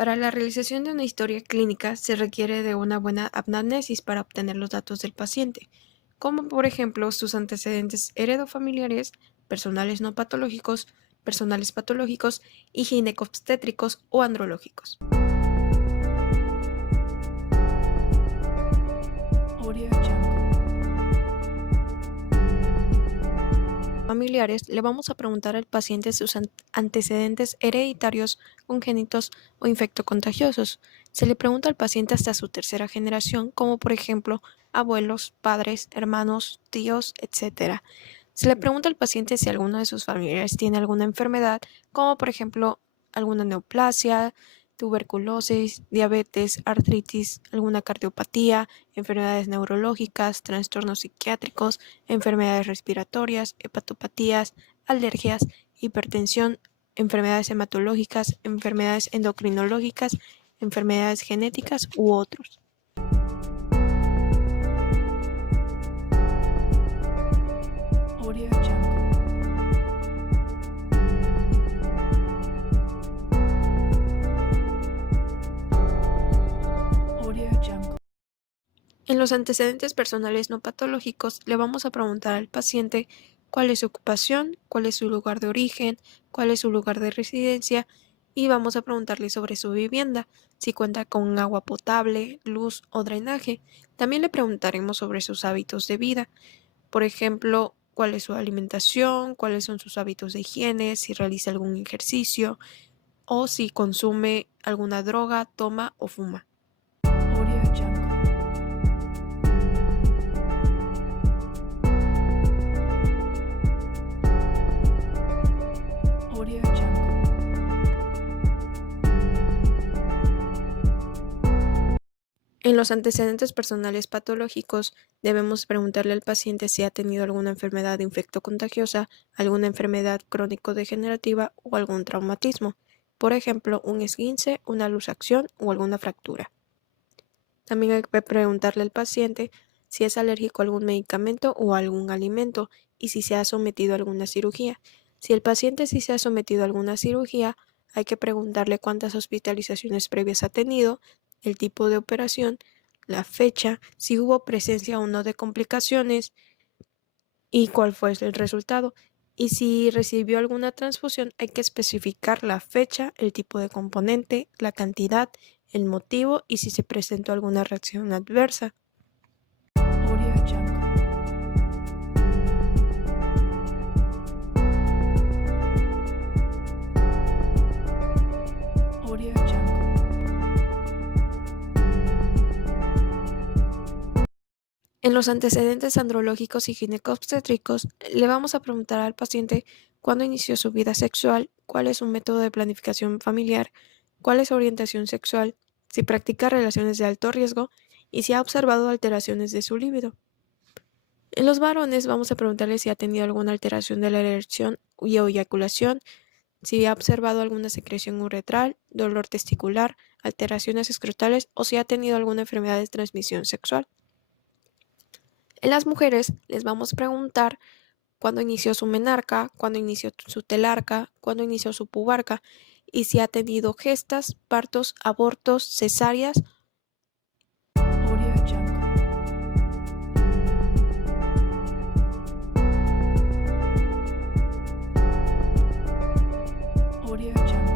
Para la realización de una historia clínica se requiere de una buena anamnesis para obtener los datos del paciente, como por ejemplo sus antecedentes heredofamiliares, personales no patológicos, personales patológicos y ginecobstétricos o andrológicos. Familiares, le vamos a preguntar al paciente sus antecedentes hereditarios, congénitos o infectocontagiosos. Se le pregunta al paciente hasta su tercera generación, como por ejemplo abuelos, padres, hermanos, tíos, etc. Se le pregunta al paciente si alguno de sus familiares tiene alguna enfermedad, como por ejemplo alguna neoplasia, tuberculosis, diabetes, artritis, alguna cardiopatía, enfermedades neurológicas, trastornos psiquiátricos, enfermedades respiratorias, hepatopatías, alergias, hipertensión, enfermedades hematológicas, enfermedades endocrinológicas, enfermedades genéticas u otros. En los antecedentes personales no patológicos, le vamos a preguntar al paciente cuál es su ocupación, cuál es su lugar de origen, cuál es su lugar de residencia y vamos a preguntarle sobre su vivienda, si cuenta con agua potable, luz o drenaje. También le preguntaremos sobre sus hábitos de vida, por ejemplo, cuál es su alimentación, cuáles son sus hábitos de higiene, si realiza algún ejercicio o si consume alguna droga, toma o fuma. En los antecedentes personales patológicos, debemos preguntarle al paciente si ha tenido alguna enfermedad infectocontagiosa, alguna enfermedad crónico-degenerativa o algún traumatismo, por ejemplo, un esguince, una luxación o alguna fractura. También hay que preguntarle al paciente si es alérgico a algún medicamento o a algún alimento y si se ha sometido a alguna cirugía. Si el paciente sí se ha sometido a alguna cirugía, hay que preguntarle cuántas hospitalizaciones previas ha tenido, el tipo de operación, la fecha, si hubo presencia o no de complicaciones y cuál fue el resultado. Y si recibió alguna transfusión, hay que especificar la fecha, el tipo de componente, la cantidad, el motivo y si se presentó alguna reacción adversa. En los antecedentes andrológicos y ginecobstétricos, le vamos a preguntar al paciente cuándo inició su vida sexual, cuál es su método de planificación familiar, cuál es su orientación sexual, si practica relaciones de alto riesgo y si ha observado alteraciones de su líbido. En los varones vamos a preguntarle si ha tenido alguna alteración de la erección y o eyaculación, si ha observado alguna secreción uretral, dolor testicular, alteraciones escrotales o si ha tenido alguna enfermedad de transmisión sexual. En las mujeres les vamos a preguntar cuándo inició su menarca, cuándo inició su telarca, cuándo inició su pubarca y si ha tenido gestas, partos, abortos, cesáreas. Audio Jungle.